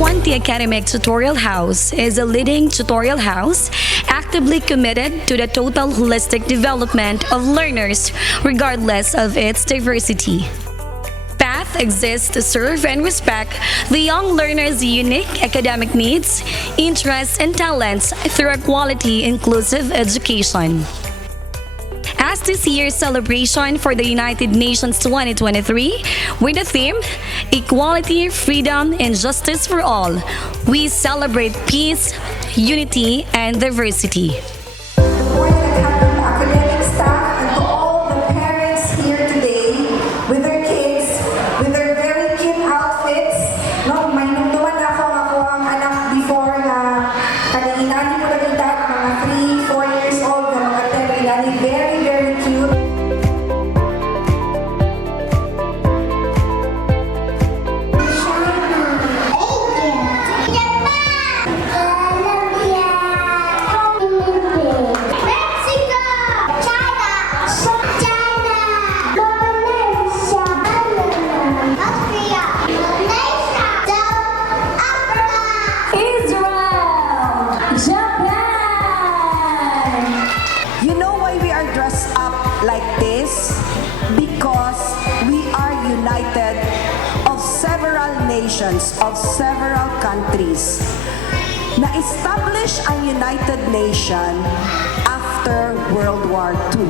Pointe Academique Tutorial House is a leading tutorial house actively committed to the total holistic development of learners regardless of its diversity. Path exists to serve and respect the young learner's unique academic needs, interests, and talents through a quality, inclusive education. As this year's celebration for the United Nations 2023, with the theme, Equality, Freedom, and Justice for All, we celebrate peace, unity, and diversity. Academic staff and to all the parents here today with their kids, with their very cute outfits. No, may nagtuman ako ang anak before na kanina mo nakita mga 3-4 years old na mga terminali, very cute. You know why we are dressed up like this? Because we are united of several nations, of several countries. Na-establish ang United Nation after World War II.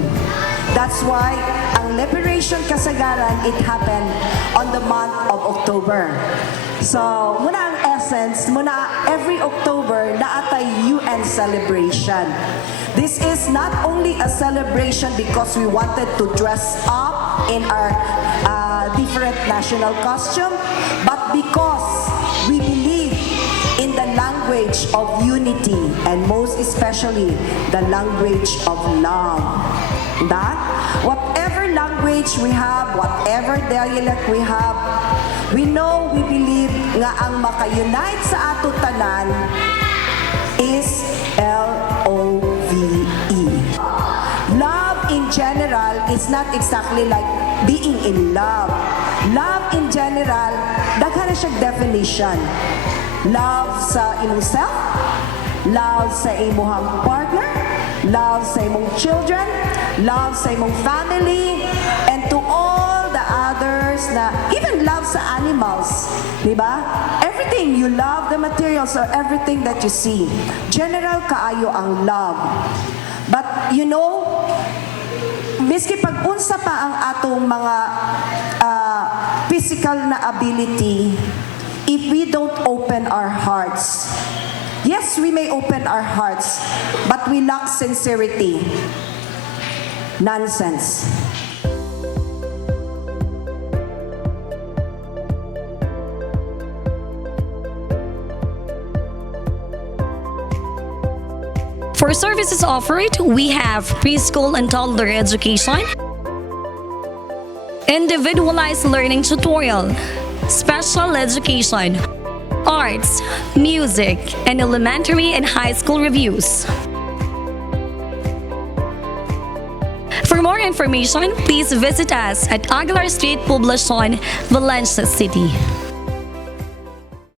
That's why ang Liberation Kasagaran, it happened on the month of October. So, muna ang essence, muna every October, naatay UN celebration. This is not only a celebration because we wanted to dress up in our different national costume, but because we believe in the language of unity and most especially the language of love. That whatever language we have, whatever dialect we have, we know, we believe nga ang maka-unite sa ato tanan is L-O-V-E. Love in general is not exactly like being in love. Love in general, daghan na siyang definition. Love sa imong self, love sa imong partner, love sa imong children, love sa imong family, and to all the others na even love sa animals, di ba? Everything you love, the materials or everything that you see. General kaayo ang love. But you know, miski pag-unsa pa ang atong mga physical na ability, if we don't open our hearts, yes, we may open our hearts, but we lack sincerity. Nonsense. For services offered, we have preschool and toddler education, individualized learning tutorial, special education, arts, music, and elementary and high school reviews. For more information, please visit us at Aguilar Street, Poblacion, Valencia City.